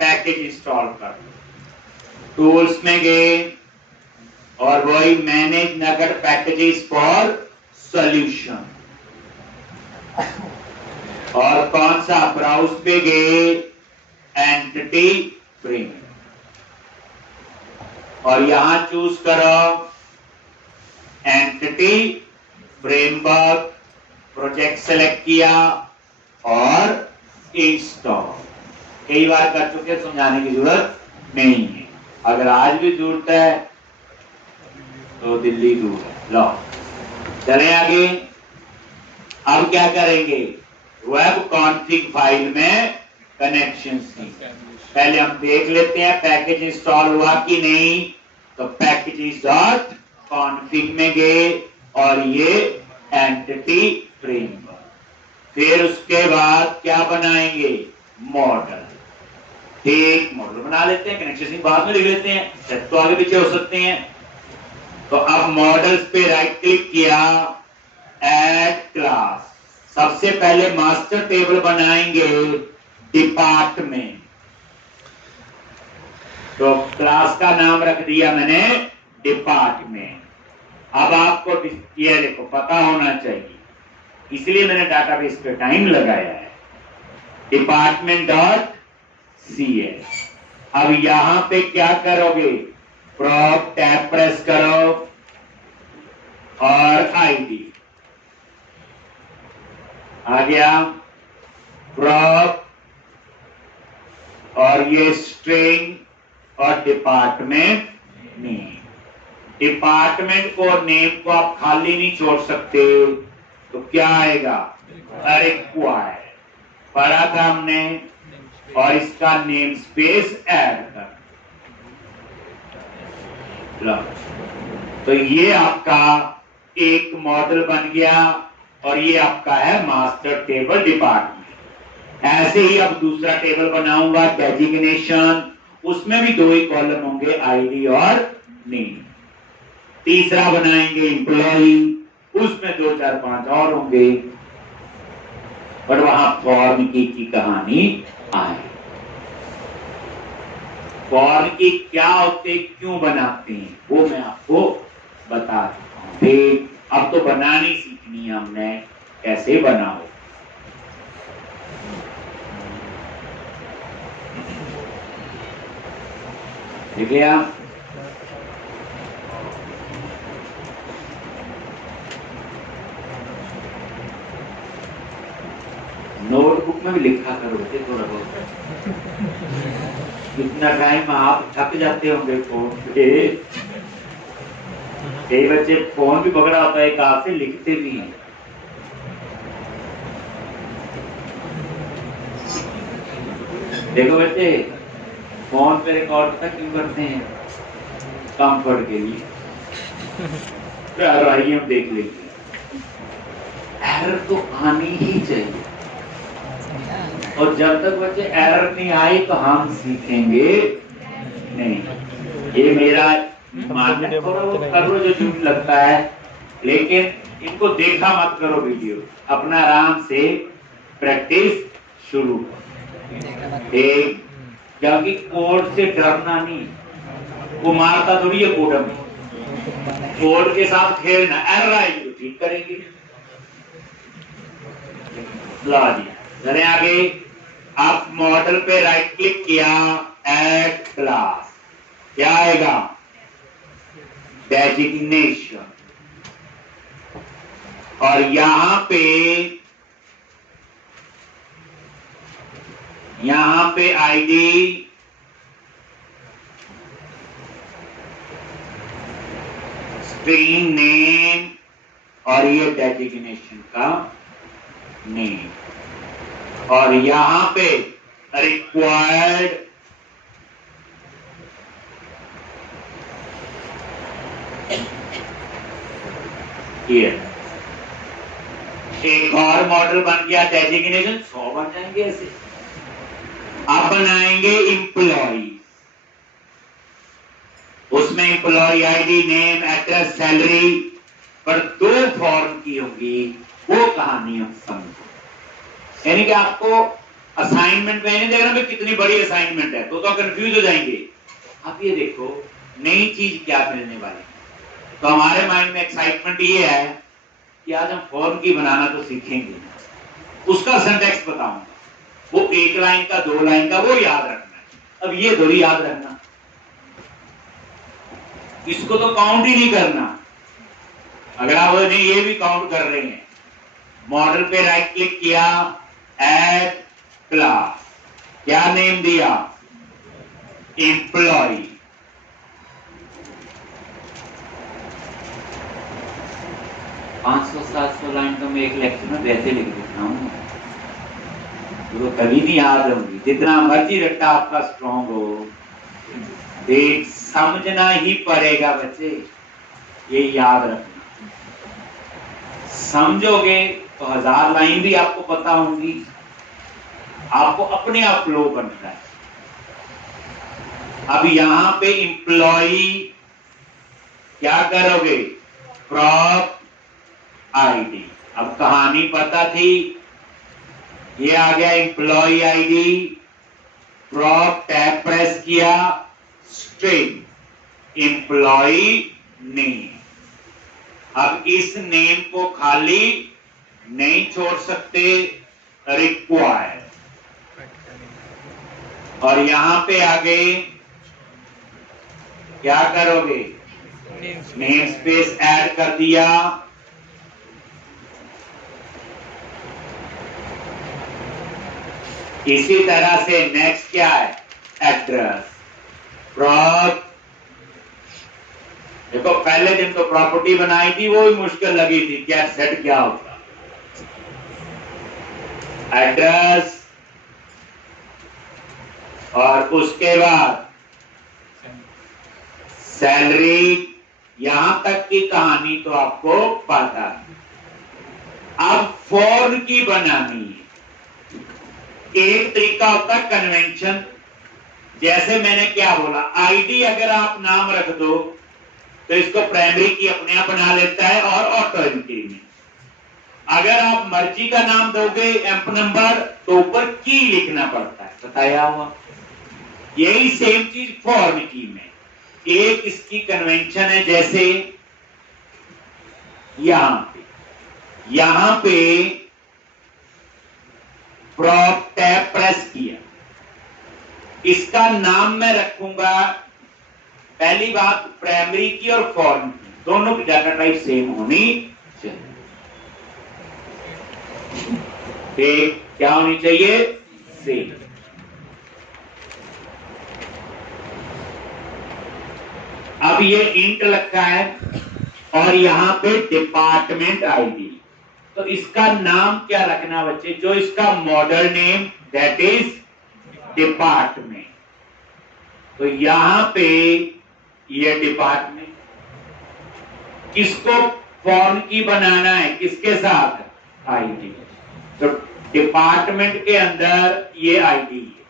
पैकेज इंस्टॉल कर लो। टूल्स में गए और वही मैनेज नगद पैकेजेस फॉर सॉल्यूशन, और कौन सा ब्राउज पे गए, एंटिटी प्रिंट, और यहां चूज करो एंटिटी, फ्रेमवर्क, प्रोजेक्ट सेलेक्ट किया और इंस्टॉल। कई बार कर चुके, समझाने की जरूरत नहीं है। अगर आज भी जरूरत है तो दिल्ली दूर है। लो चले आगे। अब क्या करेंगे, वेब कॉन्फ़िग फाइल में कनेक्शन की पहले हम देख लेते हैं पैकेज इंस्टॉल हुआ कि नहीं। तो पैकेजेस डॉट कॉन्फ़िग में गए और ये एंटिटी फ्रेमवर्क, फिर उसके बाद क्या बनाएंगे, मॉडल। ठीक, मॉडल बना लेते हैं, कनेक्शन बाद में लिख लेते हैं, सेट तो आगे पीछे हो सकते हैं। तो अब मॉडल्स पे राइट क्लिक किया, ऐड क्लास। सबसे पहले मास्टर टेबल बनाएंगे डिपार्टमेंट। तो क्लास का नाम रख दिया मैंने डिपार्टमेंट। अब आपको ये देखो पता होना चाहिए, इसलिए मैंने डाटाबेस पे टाइम लगाया है, डिपार्टमेंट डॉट CS। अब यहां पे क्या करोगे, प्रॉप टैब प्रेस करो और आईडी आ गया, प्रॉप और ये स्ट्रिंग और डिपार्टमेंट नेम। डिपार्टमेंट को नेम को आप खाली नहीं छोड़ सकते, तो क्या आएगा, रिक्वायर्ड पढ़ा था हमने, और इसका नेम स्पेस ऐड कर। तो ये आपका एक मॉडल बन गया और ये आपका है मास्टर टेबल डिपार्टमेंट। ऐसे ही अब दूसरा टेबल बनाऊंगा डेजिग्नेशन, उसमें भी 2 ही कॉलम होंगे, आईडी और नेम। तीसरा बनाएंगे एम्प्लॉई, उसमें 2, 4, 5 और होंगे, पर वहां फॉर्म की कहानी आए। फॉर्म की क्या होते, क्यों बनाते हैं, वो मैं आपको बता चुका हूं। ठीक, अब तो बनानी सीखनी है हमने, कैसे बनाओ। ठीक है, नोटबुक में भी लिखा करो बेटे थोड़ा बहुत। कितना टाइम आप थक जाते होंगे फोन पे। कई बच्चे फोन भी पकड़ा होता है एक हाथ से, लिखते भी हैं। देखो बच्चे, फोन पे रिकॉर्ड तक क्यों करते हैं, कंफर्ट के लिए। तो आइए हम देख लेंगे, एरर तो आनी ही चाहिए, और जब तक बच्चे एरर नहीं आई तो हम सीखेंगे नहीं। ये मेरा मानना करो जो झूठ लगता है, लेकिन इनको देखा मत करो वीडियो, अपना आराम से प्रैक्टिस शुरू करो। एक, क्योंकि कोड से डरना नहीं, वो मारता थोड़ी है कोड में, कोड के साथ खेलना, एरर आएगी तो ठीक करेंगे। ला दिया, चले आगे। आप मॉडल पे राइट क्लिक किया, ऐड क्लास, क्या आएगा, डेजिग्नेशन, और यहां पे आईडी, स्ट्रिंग नेम, और ये डेजिग्नेशन का नेम, और यहां पे रिक्वायर्ड हियर। एक और मॉडल बन गया डेजिग्नेशन, 100 बन जाएंगे ऐसे। अब बनाएंगे एम्प्लॉई, उसमें employee ID, name, address, salary, पर 2 फॉर्म की होंगी, वो कहानी हम समझो। यानी कि आपको असाइनमेंट में नहीं देखना कितनी बड़ी असाइनमेंट है, तो कंफ्यूज हो जाएंगे। आप ये देखो नई चीज क्या मिलने वाली है, तो हमारे माइंड में एक्साइटमेंट ये है कि आज हम फॉर्म की बनाना तो सीखेंगे, उसका सिंटैक्स बताऊंगा, वो 1 लाइन का 2 लाइन का वो याद रखना है। अब ये थोड़ी याद रखना, इसको तो काउंट ही नहीं करना, अगर आप उन्हें ये भी काउंट कर रहे हैं, मॉडल पे राइट क्लिक किया, ऐड क्लास, क्या नेम दिया, एम्प्लॉय। 500-700 लाइन तो मैं एक लेक्चर में वैसे लिख देता हूँ, तो कभी नहीं याद होगी। जितना मर्जी रट्टा आपका स्ट्रॉन्ग हो, देख समझना ही पड़ेगा बच्चे, ये याद रखना। समझोगे तो 1000 लाइन भी आपको पता होंगी, आपको अपने आप फ्लो बनता है। अब यहां पे एम्प्लॉई क्या करोगे, प्रॉप आईडी। अब कहानी पता थी, ये आ गया employee ID, prop tab press किया, स्ट्रिंग एम्प्लॉय नेम। अब इस नेम को खाली नहीं छोड़ सकते, रिक्वायर। और यहां पे आगे क्या करोगे, नेम स्पेस ऐड कर दिया। इसी तरह से नेक्स्ट क्या है, एड्रेस। प्रॉप, देखो पहले दिन तो प्रॉपर्टी बनाई थी, वो भी मुश्किल लगी थी, क्या सेट क्या होता। एड्रेस, और उसके बाद सैलरी। यहां तक की कहानी तो आपको पता है। अब फॉर्म की बनानी है। एक तरीका होता है कन्वेंशन, जैसे मैंने क्या बोला, आईडी अगर आप नाम रख दो तो इसको प्राइमरी की अपने आप बना लेता है और ऑटो एंट्री में। अगर आप मर्जी का नाम दोगे, एम्प नंबर, तो ऊपर की लिखना पड़ता है, बताया हुआ। यही सेम चीज फॉर्म की में, एक इसकी कन्वेंशन है, जैसे यहां पे प्रॉप टैब प्रेस किया, इसका नाम मैं रखूंगा, पहली बात प्राइमरी की और फॉर्म की, दोनों की डाटा टाइप सेम होनी चाहिए। क्या होनी चाहिए, सेम। अब ये इंट रखा है और यहां पे डिपार्टमेंट आईडी, तो इसका नाम क्या रखना बच्चे, जो इसका model name, that is department. तो यहां पे ये डिपार्टमेंट, किसको फॉर्म की बनाना है, किसके साथ, आईडी। तो डिपार्टमेंट के अंदर ये आईडी है,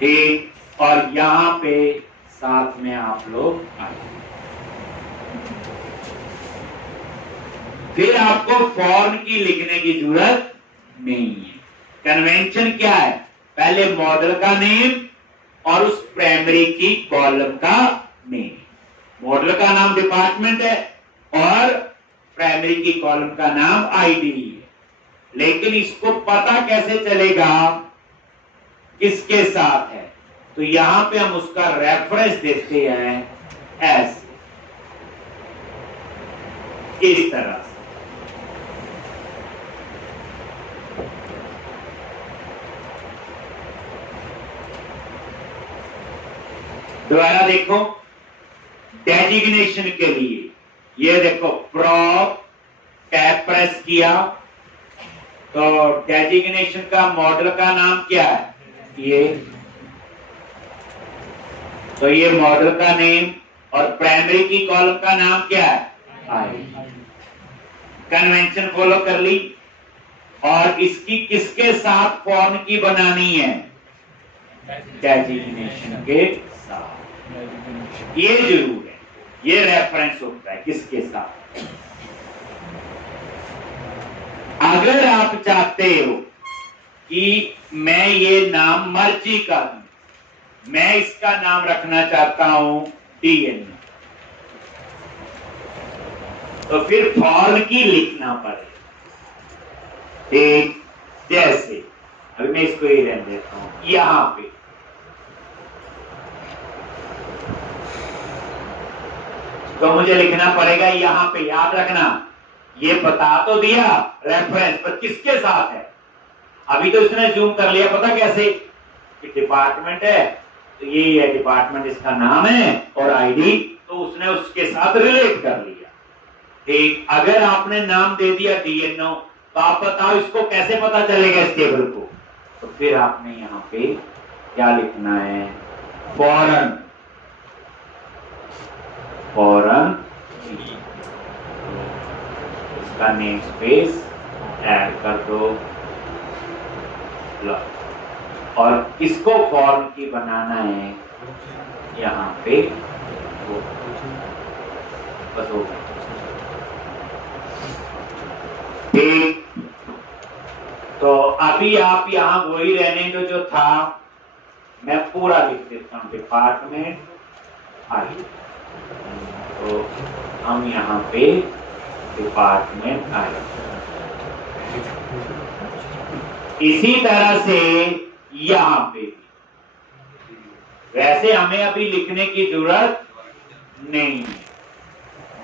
ठीक, और यहां पे साथ में आप लोग आए। फिर आपको फॉर्म की लिखने की जरूरत नहीं है। कन्वेंशन क्या है, पहले मॉडल का नेम और उस प्राइमरी की कॉलम का नेम। मॉडल का नाम डिपार्टमेंट है और प्राइमरी की कॉलम का नाम आईडी है, लेकिन इसको पता कैसे चलेगा किसके साथ है, तो यहां पे हम उसका रेफरेंस देते हैं ऐसे, इस तरह से। दोबारा देखो, डेजिग्नेशन के लिए ये देखो, प्रॉप टैब प्रेस किया, तो डेजिग्नेशन का मॉडल का नाम क्या है, ये, तो ये मॉडल का नेम और प्राइमरी की कॉलम का नाम क्या है, आई। कन्वेंशन फॉलो कर ली, और इसकी किसके साथ फॉर्म की बनानी है, डेजिग्नेशन के साथ। ये जरूर है, ये रेफरेंस होता है किसके साथ। अगर आप चाहते हो कि मैं ये नाम मर्जी का दूं, मैं इसका नाम रखना चाहता हूं डीएन, तो फिर फॉर्म की लिखना पड़ेगा, ठीक। जैसे अभी मैं इसको ही रहने देता हूं, यहां पे तो मुझे लिखना पड़ेगा यहाँ पे, याद रखना ये बता तो दिया रेफरेंस, पर किसके साथ है। अभी तो इसने जूम कर लिया, पता कैसे कि डिपार्टमेंट है तो ये है डिपार्टमेंट, इसका नाम है और आईडी, तो उसने उसके साथ रिलेट कर लिया। ठीक, अगर आपने नाम दे दिया डीएनओ तो आप बताओ इसको कैसे पता चलेगा इस टेबल को। तो फिर आपने यहाँ पे क्या लिखना है, फॉरन फॉरन, इसका नेम स्पेस ऐड कर दो, लो, और इसको फॉर्म की बनाना है यहाँ पे, बस हो गया। ठीक, तो अभी आप यहाँ वही रहने दो जो था, मैं पूरा लिख देता हूँ डिपार्टमेंट आई, तो हम यहाँ पे डिपार्टमेंट आई। इसी तरह से यहाँ पे, वैसे हमें अभी लिखने की जरूरत नहीं है,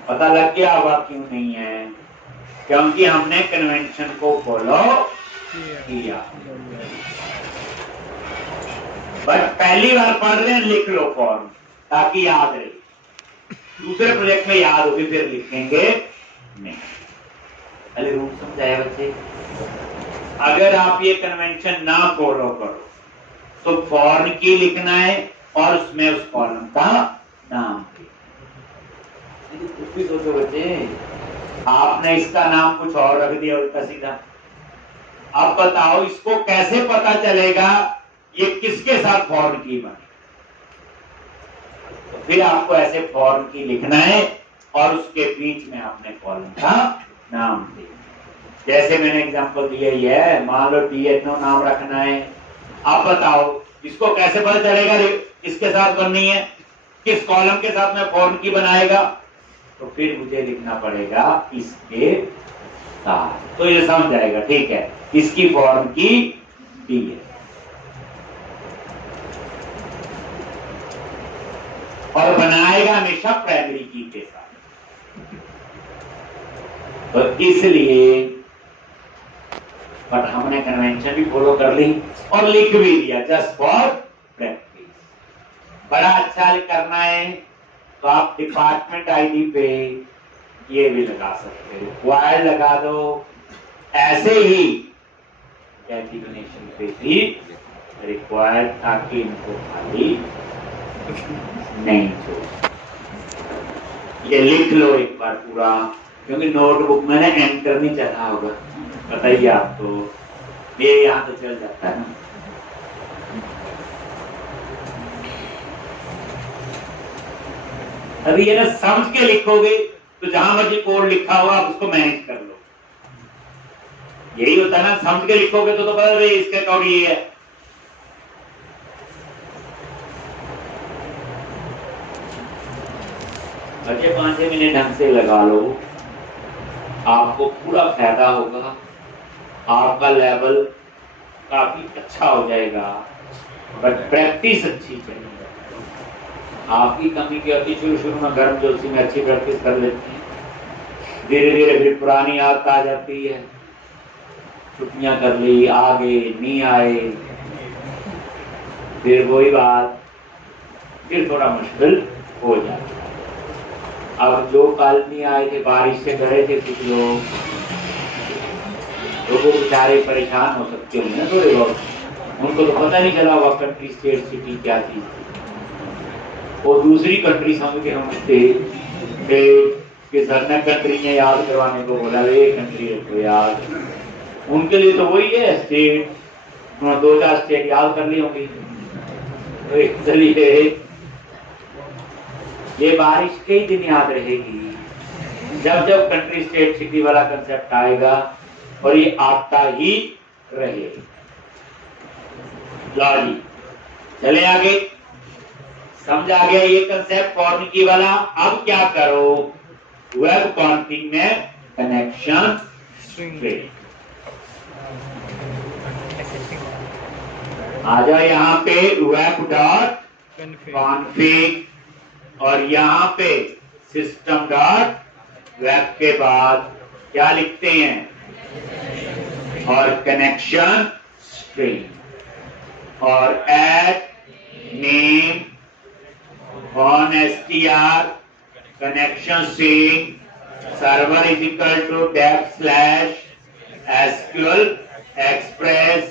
पता लग गया होगा क्यों नहीं है, क्योंकि हमने कन्वेंशन को फॉलो किया। बट पहली बार पढ़ रहे हैं, लिख लो फॉर्म ताकि याद रहे, दूसरे प्रोजेक्ट में याद होगी फिर लिखेंगे नहीं। पहले रूल समझाया बच्चे। अगर आप ये कन्वेंशन ना फॉलो करो तो फॉर्म की लिखना है और उसमें उस कॉलम का नाम। कुछ भी सोचो बच्चे, आपने इसका नाम कुछ और रख दिया उल्टा सीधा। अब बताओ इसको कैसे पता चलेगा ये किसके साथ फॉर्म की बनी। तो फिर आपको ऐसे फॉर्म की लिखना है और उसके बीच में आपने कॉलम का नाम दिया। जैसे मैंने एग्जांपल दिया ही है, मान लो डीएनओ नाम रखना है। आप बताओ इसको कैसे पता चलेगा इसके साथ बननी है, किस कॉलम के साथ में फॉर्म की बनाएगा। तो फिर मुझे लिखना पड़ेगा इसके साथ, तो ये समझ जाएगा। ठीक है, इसकी फॉर्म की डी है और बनाएगा हमेशा प्राइमरी की के साथ। तो इसलिए बट हमने कन्वेंशन भी फॉलो कर ली और लिख भी दिया जस्ट फॉर प्रैक्टिस। बड़ा अच्छा करना है तो आप डिपार्टमेंट आईडी पे ये भी लगा सकते हो, रिक्वायर्ड लगा दो। ऐसे ही डेफिनेशन पे भी रिक्वायर्ड, ताकि इनको खाली नहीं छोड़। ये लिख लो एक बार पूरा, क्योंकि नोटबुक में ना एंटर नहीं चला होगा, बताइए आप तो, मेरे यहाँ तो चल जाता है ना। अभी ये ना समझ के लिखोगे तो जहां मर्जी कोड लिखा हुआ आप उसको मैनेज कर लो। यही होता है ना, समझ के लिखोगे तो पता है इसका कोड ये है। बच्चे 5-6 मिनट ढंग से लगा लो, आपको पूरा फायदा होगा, आपका लेवल काफी अच्छा हो जाएगा। बट प्रैक्टिस अच्छी चाहिए। आपकी कमी क्या होती, शुरू में गर्म जोशी में अच्छी प्रैक्टिस कर लेते हैं, धीरे धीरे फिर पुरानी आदत आ जाती है, छुट्टियां कर ली, आगे नहीं आए, फिर वही बात, फिर थोड़ा मुश्किल हो जाता है। अब जो कल नहीं आए थे, बारिश से गए थे कुछ लोगों बेचारे परेशान हो सकते होंगे ना थोड़े बहुत, उनको तो पता नहीं चला होगा कंट्री स्टेट सिटी क्या चीज थी। वो दूसरी कंट्री समझ के हम थे कि सर ने कंट्री में याद करवाने को बोला, ये कंट्री रखो याद। उनके लिए तो वही है स्टेट, 2-4 स्टेट याद कर ली होंगी। तो चलिए ये बारिश कई दिन याद रहेगी, जब जब कंट्री स्टेट सिटी वाला कंसेप्ट आएगा, और ये आता ही रहेगा। लो जी, चले आगे, समझ आ गया ये कंसेप्ट फॉर्म की वाला। अब क्या करो, वेब कॉन्फिग में कनेक्शन स्ट्रिंग आ जाओ। यहाँ पे वेब डॉट कॉन्फिग और यहाँ पे सिस्टम डॉट वेब के बाद क्या लिखते हैं, और कनेक्शन स्ट्रिंग, और add name on str connection string server is equal to /SQL express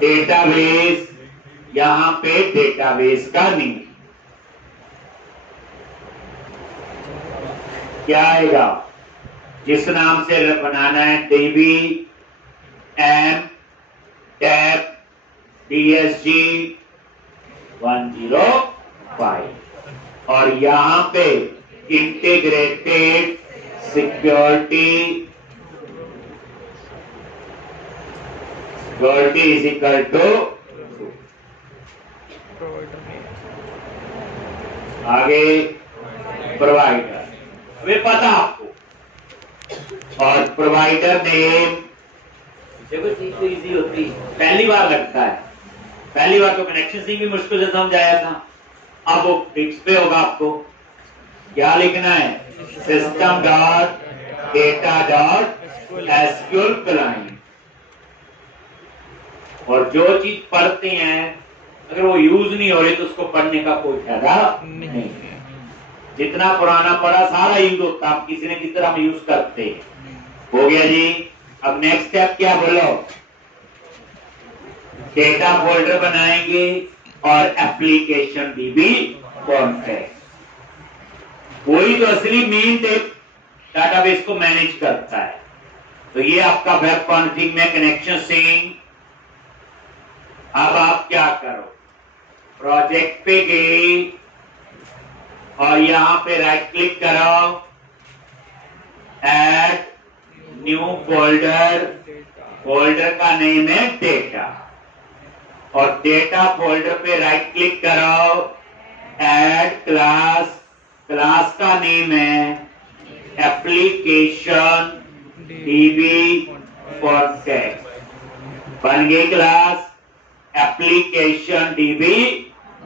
database, यहां पे डेटाबेस का नेम क्या आएगा, जिस नाम से बनाना है, DB M टैप DSG 105, और यहां पे integrated security is equal to, आगे प्रोवाइडर, वे पता आपको, और प्रोवाइडर नेम, देखो चीज तो इजी होती है, पहली बार लगता है, पहली बार तो कनेक्शन से भी मुश्किल से समझ आया था, अब वो फिक्स पे होगा, आपको क्या लिखना है, system dot data dot SQL client, और जो चीज पढ़ते हैं अगर वो यूज नहीं हो रही तो उसको पढ़ने का कोई फायदा नहीं, जितना पुराना पढ़ा सारा यूज होता, आप किसी न किसी तरह यूज करते हैं। हो गया जी। अब नेक्स्ट स्टेप क्या बोलो, डेटा फोल्डर बनाएंगे और एप्लीकेशन डीबी कॉन्टेक्स्ट, वही तो असली मेन डेटाबेस को मैनेज करता है। तो ये आपका वेब कॉन्फ़िग में कनेक्शन स्ट्रिंग। अब आप क्या करो, प्रोजेक्ट पे गए और यहां पे राइट क्लिक करो, ऐड न्यू फोल्डर, फोल्डर का नेम है डेटा, और डेटा फोल्डर पे राइट क्लिक करो, ऐड क्लास, क्लास का नेम है एप्लीकेशन डीबी कॉन्टेक्स्ट, बन गई क्लास एप्लीकेशन डीबी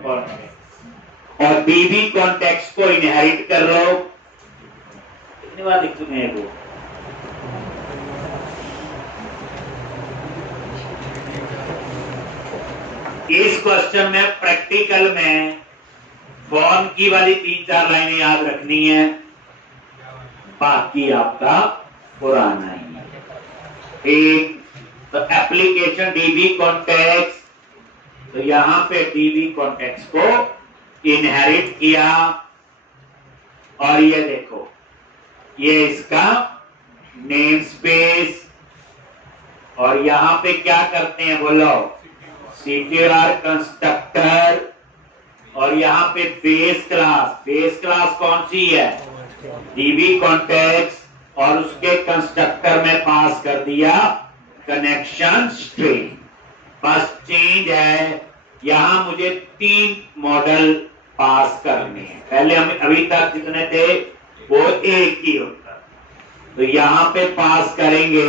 कॉन्टेक्स्ट, और डीबी कॉन्टेक्स्ट को इनहेरिट कर लो। कितनी बार लिख चुके हैं वो, इस क्वेश्चन में प्रैक्टिकल में फॉर्म की वाली 3-4 लाइनें याद रखनी है, बाकी आपका पुराना ही है। एक तो एप्लीकेशन डीबी कॉन्टेक्स्ट, तो यहां पे डीबी कॉन्टेक्स्ट को इनहेरिट किया, और ये देखो ये इसका नेम स्पेस, और यहां पे क्या करते हैं बोलो, CTR कंस्ट्रक्टर, और यहाँ पे बेस क्लास कौन सी है, डीबी कॉन्टेक्स्ट, और उसके कंस्ट्रक्टर में पास कर दिया कनेक्शन स्ट्रिंग। बस चेंज है, यहाँ मुझे 3 मॉडल पास करने हैं, पहले हम अभी तक जितने थे वो एक ही होता, तो यहाँ पे पास करेंगे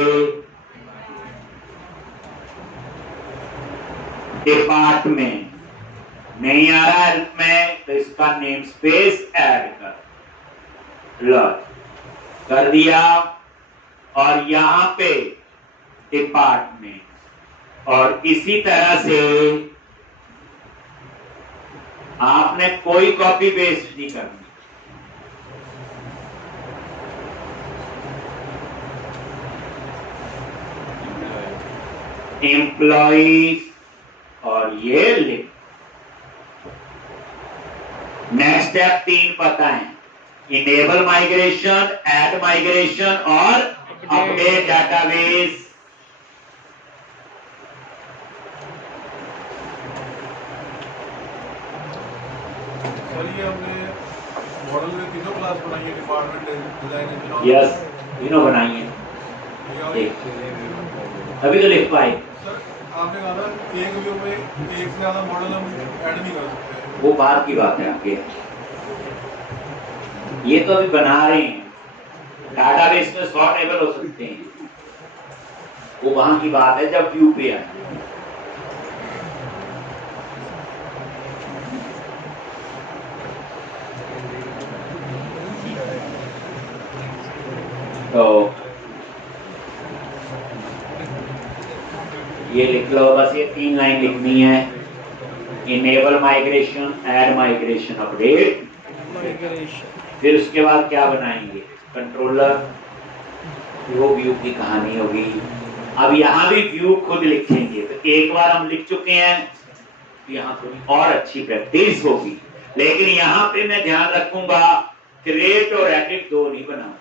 डिपार्टमेंट, नहीं आ रहा है में तो इसका नेम स्पेस ऐड कर दिया, और यहां पे डिपार्टमेंट, और इसी तरह से आपने कोई कॉपी पेस्ट नहीं करनी, एम्प्लॉइज, और ये लिख। नेक्स्ट स्टेप 3 पता है, इनेबल माइग्रेशन, ऐड माइग्रेशन, और अपडेट डाटाबेस। ये हमने मॉडल में तीनों क्लास बनाई है, डिपार्टमेंट, डिजाइन, यस तीनों बनाई है, अभी तो लिख पाए। सर आपने कहा था एक व्यू में एक से ज्यादा मॉडल हम ऐड नहीं कर सकते, वो बात की बात है आपके, ये तो अभी बना रहे हैं, डाटाबेस में 100 टेबल हो सकते हैं, वो वहां की बात है जब व्यू पे आए। तो ये लिख लो, बस ये 3 लाइन लिखनी है। Enable migration, add migration, update. फिर उसके बाद क्या बनाएंगे, कंट्रोलर, वो व्यू की कहानी होगी। अब यहाँ भी व्यू खुद लिखेंगे, तो एक बार हम लिख चुके हैं, यहाँ थोड़ी और अच्छी प्रैक्टिस होगी। लेकिन यहाँ पे मैं ध्यान रखूंगा, क्रिएट और एडिट दो नहीं बना,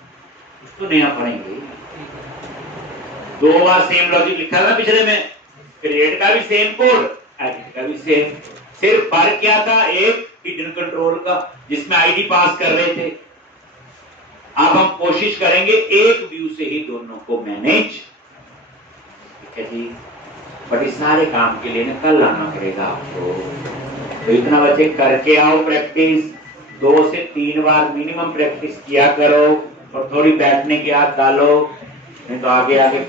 उसको नया पढ़ेंगे। 2 बार सेम लॉजिक लिखा था पिछले में, क्रिएट का भी सेम कोड, एडिट का भी सेम। सिर्फ फर्क क्या था, एक हिडन कंट्रोल का जिसमें आईडी पास कर रहे थे। अब हम कोशिश करेंगे एक व्यू से ही दोनों को मैनेज, ठीक है जी। बट इस सारे काम के लिए ना कल आना पड़ेगा आपको, तो इतना बच्चे करके आओ प्रैक्टिस। 2 से 3 बार मिनिमम प्रैक्टिस किया करो और थोड़ी बैठने की आदत डालो, नहीं तो आगे आगे